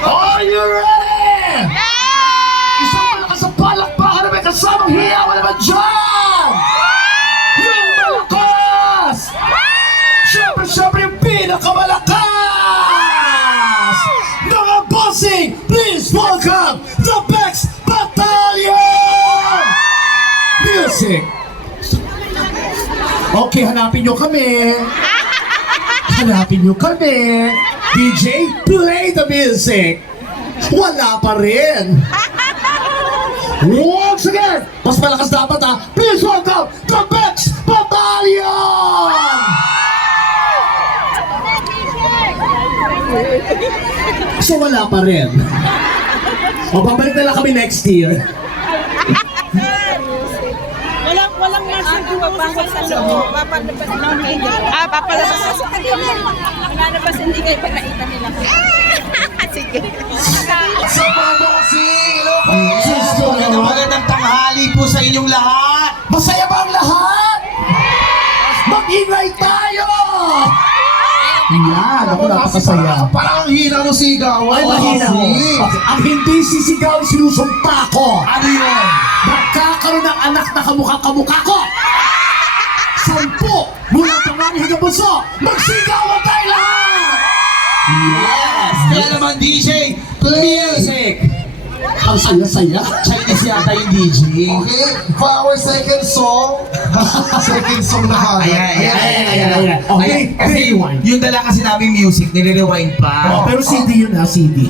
Are you ready? Isang malakas ang palakpakan na may kasamang hiyawan naman dyan! Yung malakas! Siyempre yung pinakamalakas! Mga bossing, please welcome the Bex Battalion! Music! Okay, hanapin nyo kami. Hanapin nyo kami. DJ, play the music. Wala pa rin. Once again, mas malakas dapat ha. Please welcome the Bex Battalion! So wala pa rin. O babalik na lang kami next year. Walang nursing pumapasok sa loob. Papalabas ng media. Papalabas. Papalabas hindi kayo pagkakita nila. Sige. Sa mga bossing! Hello po! Magandang tanghali po sa inyong lahat! Masaya ba ang lahat? Mag-ingay tayo! Yan, ako napakasaya. Parang ang hina ng sigaw. Ay, mahina ko. Ang hindi sisigaw, sinusumpa ko. Ano yun? Magkakaroon ng anak na kamukha-kamukha ko. 10 mula pangalan hanggang bunso. Magsigawan tayo lahat! Yes! Kaya naman DJ, music! Ang saya-saya. Chinese yata yung DJ. Okay, for our second song. Second song na hagad. Ayan. Okay, Kasi yung dala kasi namin music, nire-rewind pa. Pero CD yun ha, CD.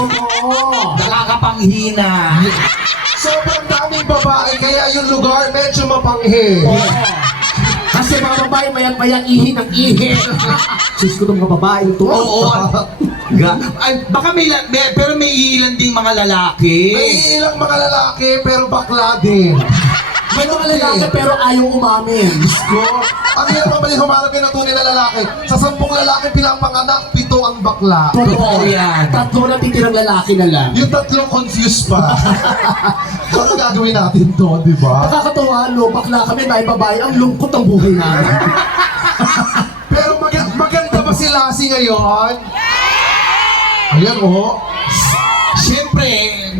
Oo! Nakakapanghina. Sobrang daming babae, kaya yung lugar medyo mapanghe. Kasi mga babae, mayang-mayang ihi ng ihi. Sus ko itong mga babae ito. Oo. Ay, baka pero may ilan ding mga lalaki. May ilang mga lalaki, pero bakla din. May mga lalaki pero ayaw umamin. Ko, ang hirap pa bali humarap yung tunay na lalaki. Sa 10 lalaki pinapanganak, 7 ang bakla. Totoo yan. 3 na titirang lalaki na lang. Yung 3 confused pa. Ano gagawin natin to, di ba? Nakakatawa, no? Bakla kami, may babae. Ang lungkot ang buhay namin. Pero maganda ba si Lassie ngayon? Ayan oh. Siyempre,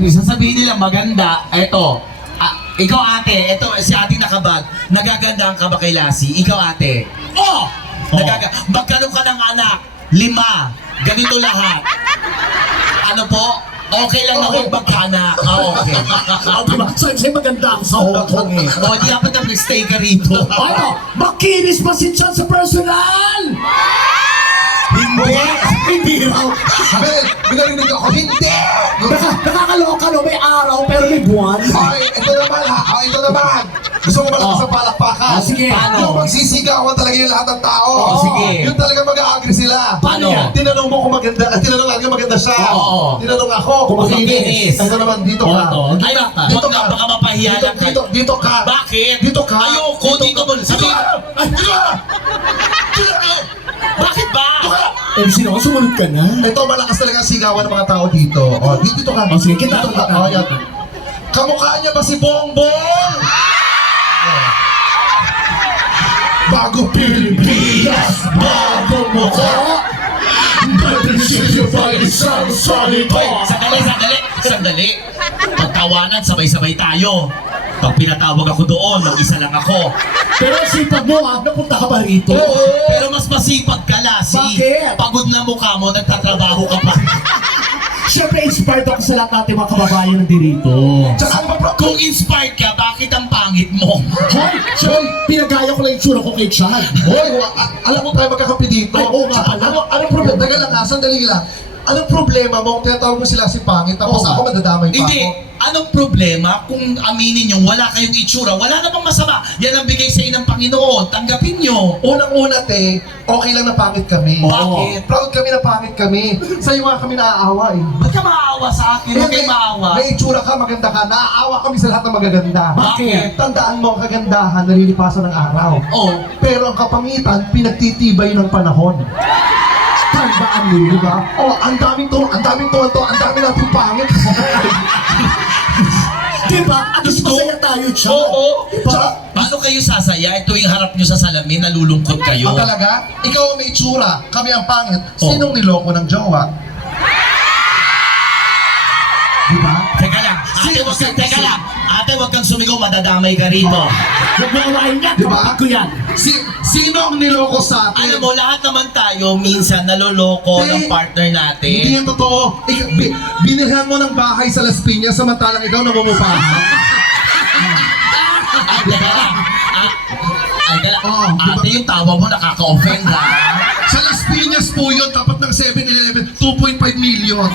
sasabihin nila maganda. Eto, ikaw ate, eto si ating nakabag. Nagagandaan ka ba kay Lassie? Ikaw ate. Magkano ka ng anak? 5. Ganito lahat. Ano po? Okay lang na huwag magkaanak. Okay. Diba? Sa'yo maganda ako sa Hong Kong eh. O, di dapat na stay ka rito. Ano? Makinis ba si Chan sa personal? Hindi raw. Binarinig ako, hindi! Nakakaloka no, may araw pero may buwan. Okay, ito naman ha. Ito naman. Gusto mo malakas ang palakpakan? Sige. Paano? Yung magsisigawan talaga yung lahat ng tao. Sige. Yung talaga mag-a-agree sila. Paano? Tinanong mo kung maganda, tinanong lang kung maganda siya. Oo. Tinanong ako Kung makinis. Ito naman, dito ka. Ay, Dito wag na, ka. baka mapahiya lang kayo. Dito ka. Bakit? Dito ka. Ayoko, dito mo. Sabi, bakit ba? MC na, sumunod ka na. Ito, malakas talaga ang sigawan ng mga tao dito. O, dito ka. O, sige, kita. O, yan. Kamukha niya ba si Bongbong? Bago Pilipinas, bago mukha. Sandali. Pagtawanan, sabay-sabay tayo. Pag pinatawag ako doon, mag-isa lang ako. Pero sipag mo ah, napunta ka ba rito? Pero mas masipag ka, Lassie. Bakit? Pagod na mukha mo, nagtatrabaho ka pa. Siyempre, inspired ako sa lahat natin mga kababayan na dirito. Tsaka ano ba, Kung inspired ka, bakit ang pangit mo? Hoy, pinagaya ko lang yung tsura ko kay Chad. Hoy, alam mo tayo magkakampi dito. Ay, oo nga pala. Anong problema? Taga lang ha, sandali lang. Anong problema mo? Tinatawag mo sila si Pangit, tapos Oo. ako madadamay pa Hindi. ako. Anong problema kung aminin nyo wala kayong itsura? Wala namang masama. Yan ang bigay sa inyo ng Panginoon. Tanggapin nyo. Unang-una, te, okay lang na pangit kami. Bakit? Proud kami na pangit kami. Sa'yo nga kami naaawa eh. Ba't ka maawa sa akin? Huwag kayo maawa. May itsura ka, maganda ka. Naaawa kami sa lahat ng magaganda. Bakit? Tandaan mo, ang kagandahan, nalilipasan ng araw. Oh, Pero ang kapangitan, pinagtitibay ng panahon. Tandaan mo, di ba? Oh, ang daming to, ang daming to, ang daming natin pangit. Diba? At least masaya tayo dyan. Oo. Diba? Paano kayo sasaya? Ito yung harap nyo sa salamin, nalulungkot kayo. Talaga? Ikaw ang may tsura, kami ang pangit. Oh. Sinong niloko ng jowa? Diba? Teka lang. Teka lang. Ate, wag kang sumigaw, madadamay ka rito. Huwag mo alahin yan. Diba? Kapatid ko yan. Sino ang niloko sa atin? Alam mo, lahat naman tayo minsan naloloko ng partner Hindi natin. yan totoo. Binilhan mo ng bahay sa Las Piñas samantalang ikaw namumupahan. Ay, teka lang. Ay, teka lang. Oo, Ate, yung tawa mo nakaka-offend ha. Sa Las Piñas po yun, tapat ng 7-Eleven, 2.5 million.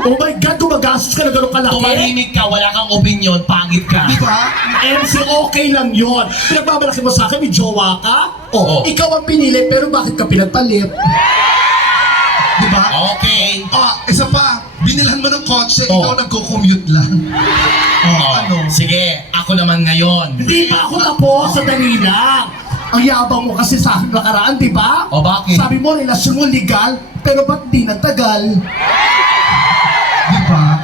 Oh my God, gumagastos ka na gano'ng kalaki. Tumahimik ka, wala kang opinion, pangit ka. Di ba? MC, okay lang yun. Pinagmamalaki mo sa akin, may jowa ka? Oo. Ikaw ang pinili, pero bakit ka pinagpalit? Di ba? Okay. Isa pa, binilhan mo ng kotse, Oh. ikaw nagko-commute lang. Ano? Sige, ako naman ngayon. Hindi pa ako tapos, sandali lang. Ang yabang mo kasi sa akin nakaraan, di ba? O, bakit? Sabi mo, relasyon mo legal, pero ba't di nagtagal? Di ba?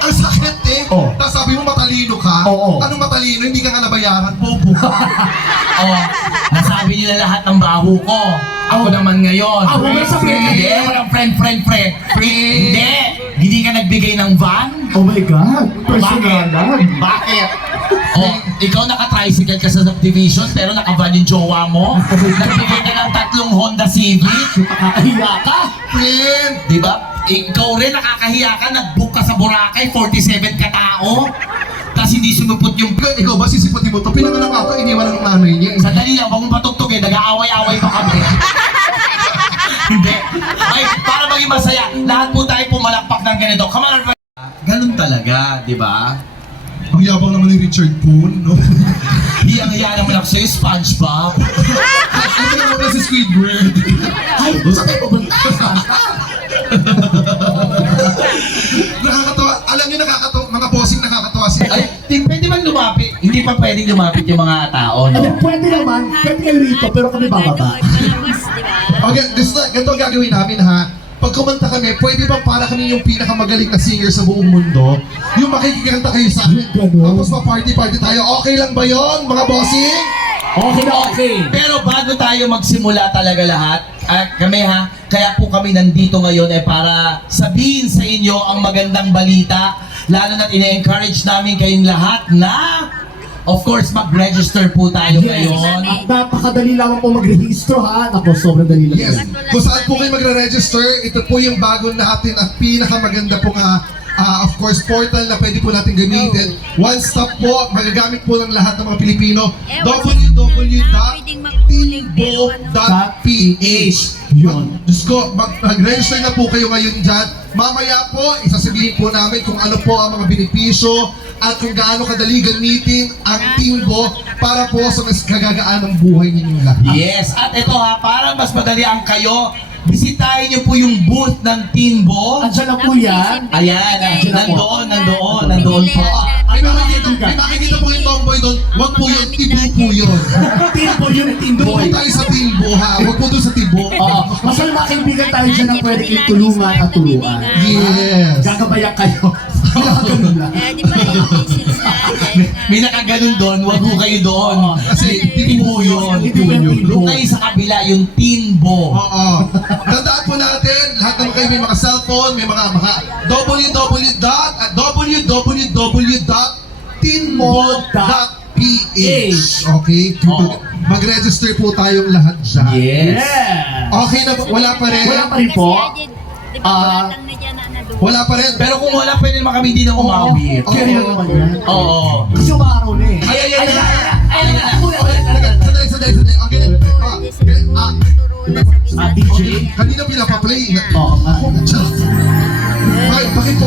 Ang sakit eh. Oh. Tapos sabi mo matalino ka. Oo. Anong matalino? Hindi ka nga nabayaran. Bobo. Oh, nasabi nila lahat ng baho ko. Ako naman ngayon. Ah, wala sa friend. Hindi, walang friend. Hindi. Hindi ka nagbigay ng van? Oh my God, personalan. Bakit? Oh, ikaw naka-tricycle ka sa subdivision pero naka-van yung jowa mo? Nagbigay ka ng 3 Honda Civic? Nakakahiya ka. Friend! Di ba? Ikaw rin nakakahiya ka, nag-book ka sa Boracay, 47 ka tao. Tapos hindi sumupot yung... Ikaw ba sisiputin mo to? Pinanganak ako, iniwan ng nanay niya. Sandali lang, wag mong patugtog eh, nag-aaway-aaway pa kami. Hindi. Ay, para maging masaya, lahat po tayo pumalakpak ng ganito. Come on, everybody. Ganun talaga, di ba? Ang yabang naman ni Richard Poon, no? Hiyang-hiya naman ako sa'yo, SpongeBob. Ito naman na si Squidward. Ay, sa tayo pupunta. Nakakatawa. Alam niyo nakakatawa. Mga bossing nakakatawa sila. Ay, pwede bang lumapit? Hindi pa pwedeng lumapit yung mga tao, no? Ano, pwede naman, pwede kayo rito, pero kami bababa. Okay, ganito ang gagawin namin ha. Pag kumanta kami, pwede bang para kami yung pinakamagaling na singer sa buong mundo? Yung makikikanta kayo sa amin. Ganun. Tapos pa-party-party tayo. Okay lang ba yon mga bossing? Okay na okay. Pero bago tayo magsimula talaga lahat, kami ha, kaya po kami nandito ngayon para sabihin sa inyo ang magandang balita, lalo na't ine-encourage namin kayong lahat na, of course, mag-register po tayo ngayon. At napakadali lamang po magrehistro ha. Ako, sobrang dali lang. Yes. Kung saan po kayo magre-register, ito po yung bago natin at pinakamaganda po of course, portal na pwede po natin gamitin. One stop po, magagamit po ng lahat ng mga Pilipino. www.tinbo.ph. Yun. Diyos ko, mag-register na po kayo ngayon dyan. Mamaya po, isasabihin po namin kung ano po ang mga benepisyo at kung gaano kadali gamitin ang Timbo para po sa mas kagagaan ng buhay ninyong lahat. Yes, at ito ha, para mas madali ang kayo, bisitahin niyo po yung booth ng Timbo. Andiyan na po yan. Ayan, nandoon po. May makikita po yung tomboy doon, wag po yun, Tibo po yun. Timbo yun, timbo. Doon po tayo sa Timbo ha, wag po doon sa Tibo. Oo. Mas may mga kaibigan tayo dyan na pwede kayong tulungan at turuan. Yes. Gagabayan kayo. Ganun lang. Di ba yung message natin? May nakaganon doon, wag po kayo doon. Kasi Timbo yun. Hindi po yung timbo. Doon kayo sa kabila, yung Timbo. Oo. Tandaan po natin, lahat naman kayo may mga cellphone, may mga www.tinmo.ph. Okay? Oo. Mag-register po tayong lahat dyan. Yes. Yeah. Okay na ba? Wala pa rin? Wala pa rin po. Wala pa rin? Pero kung wala, pwede naman kami din na umawit. Oo. Kaya naman yan. Oo. Kasi umaraw na eh. Ay. Sandali. Okay. DJ. Kanina pinapaplay. Oo nga. Bakit po?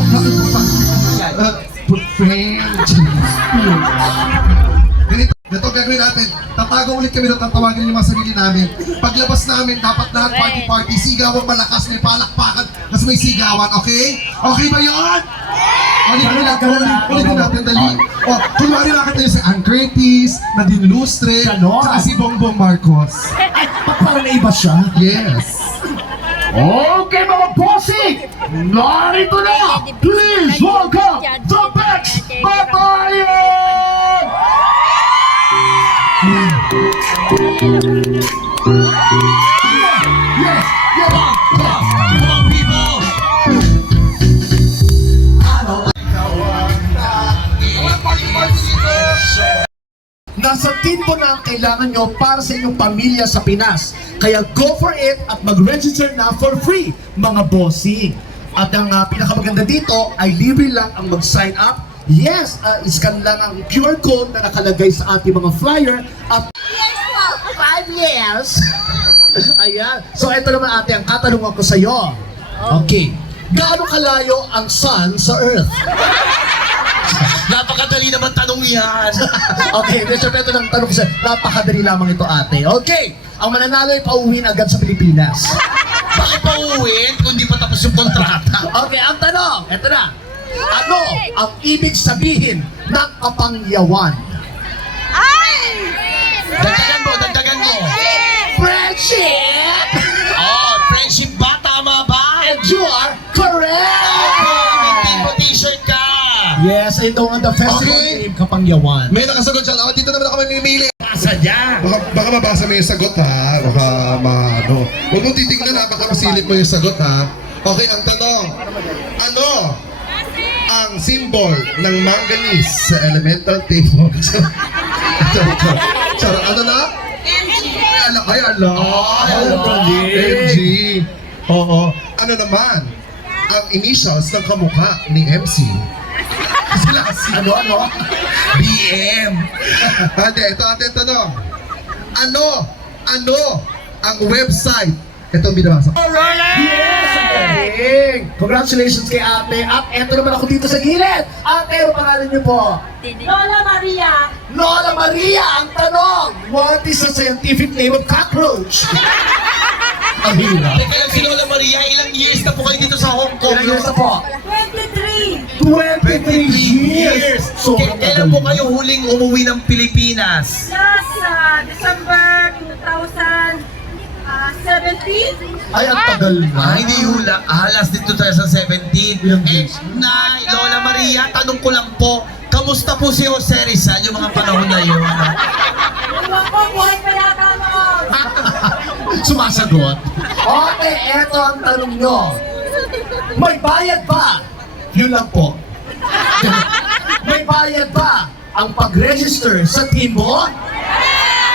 Ganito gagawin natin. Tatago ulit kami doon, tatawagin yung mga sarili namin. Paglabas namin, dapat lahat party-party, sigawan malakas, may palakpakan, kasi may sigawan, okay? Okay ba yun? Ulitin natin, dali. O, kunwari nakita niyo si Ann Curtis, Nadine Lustre, Ganon. tsaka si Bongbong Marcos. Ay, parang naiba siya. Yes. Okay mga bossing, narito na! Please welcome the Bex Babayan! Yes! Come on, people! Nasa timbo na ang kailangan nyo para sa inyong pamilya sa Pinas. Kaya go for it at mag-register na for free, mga bossing. At ang pinakamaganda dito ay libre lang ang mag-sign up. Yes, iscan lang ang QR code na nakalagay sa ating mga flyer at 5 years. Ayan. So ito naman ate, ang katanungan ko sa iyo. Okay. Gaano kalayo ang sun sa Earth? Napakadali naman tanong yan. Okay, medyo ito ng tanong ko sa napakadali lamang ito ate. Okay, ang mananalo ay pauwiin agad sa Pilipinas. Bakit pa uuwiin kung di pa tapos yung kontrata? Okay, ang tanong, ito na. Ano ang ibig sabihin ng kapangyawan? Dagdagan mo. Friendship! Oh, friendship ba? Tama ba? And you are correct! May Timbo t-shirt ka. Yes, ito ang the festival Okay. name, Kapangyawan. May nakasagot siya. Dito naman ako mamimili. Sadya. Baka mabasa mo yung sagot ha. Baka ano. Huwag mong titignan ha. Baka masilip mo yung sagot ha. Okay, ang tanong. Ano ang symbol ng manganese sa elemental table? Charo, ano na? Ay, ala. MG. Oo. Ano naman ang initials ng kamukha ni MC? Sila si Ano? BM. Ate, ito ate tanong. Ano ang website? Ito ang binabasa ko. Yes! Galing! Congratulations kay ate. At eto naman ako dito sa gilid. Ate, ano pangalan niyo po? Lola Maria. Lola Maria, ang tanong. What is the scientific name of cockroach? Ang hirap. Teka lang si Lola Maria, ilang years na po kayo dito sa Hong Kong? Ilang years na po? 23. 23 years! Sobrang Kailan po tagal. kayo huling umuwi ng Pilipinas? Last December 2017. Ay, ang tagal na. Hindi hula. Last din 2017. Ilang Eh, years? Nay, Lola Maria, tanong ko lang po, kamusta po si Jose Rizal yung mga panahon na yun? Ewan ko, buhay pa yata noon. Sumasagot. Okay, eto ang tanong nyo. May bayad ba? Yun lang po. May bayad ba ang pag-register sa Timbo?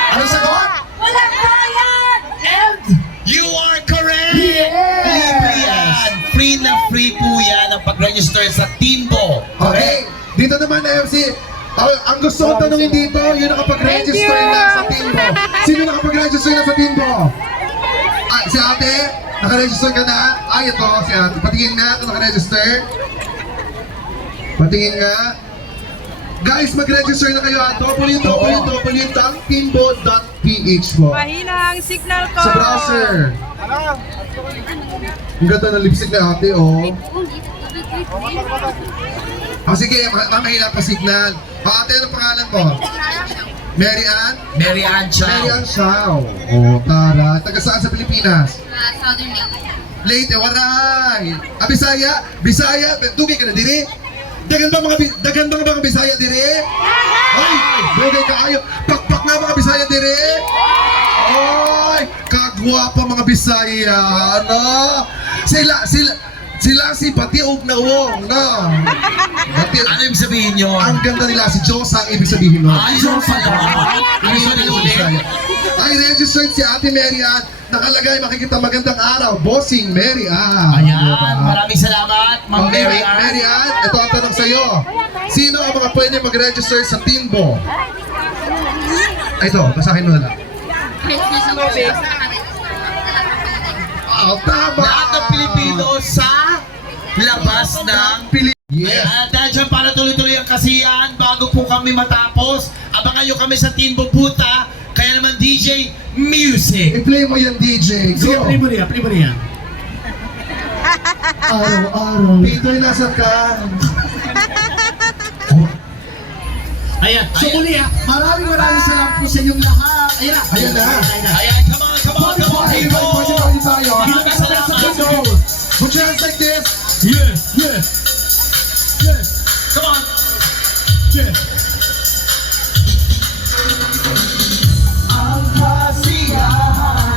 Ano sagot? Walang bayad! And You are correct! yes! Libre yan! Free na free po yan ang pag-register sa Timbo. Okay, dito naman na MC. Ang gusto kong tanongin dito, yung nakapag-register na sa Timbo. Sino nakapag-register na sa Timbo? Si ate, naka-register ka na? Ay, ito, si ate. Patingin nga kung naka-register. Patingin nga. Guys, mag-register na kayo at www.timbo.ph po. Mahina ang signal ko. Sa browser. Ang ganda ng lipstick na ate, oh. Sige, mahirap pa signal. Ate, ano pangalan ko? Mary Ann? Mary Ann Chow. Mary Ann Chow. Oh, tara. Taga saan sa Pilipinas? Southern Leyte. Leyte, waray. Bisaya? Bisaya? Dugay ka na diri? Dagan ba mga Bisaya diri? Ay, dugay ka ayo. Pakpak nga mga Bisaya diri? Ay, kagwapa mga Bisaya. Ano? Sila si Pati Ugnaong, no? Pati, Ano yung sabihin nyo? ang ganda nila, si Diyosa ang ibig sabihin nun. Ay, Diyosa naman. Ano yung ulit? Ay, registered si Ate Mary Ann. Nakalagay, makikita magandang araw. Bossing Mary Ann. Ayan, maraming salamat, Ma'am Okay, Mary Ann. Mary Ann, ito ang tanong sa'yo. Sino ang mga pwede mag-register sa Timbo? Ito, basahin mo na lang. Oh, tama! Lahat ng Pilipino sa labas ng Yes. Dahil dyan para tuloy-tuloy ang kasiyahan bago po kami matapos, abangan nyo kami sa Timbo Puta. Kaya naman DJ Music. I-play mo yung DJ. Sige, Go! play mo niya. Araw-araw. Peter, nasa ka? Ayan. So muli maraming salamat po sa inyong lahat. Ayan na. Ayan na. Ayan, come on, people! Pwede tayo. Maraming salamat! hands like this. Yeah, yeah, yeah, Come on. yeah. Ang kasiyahan.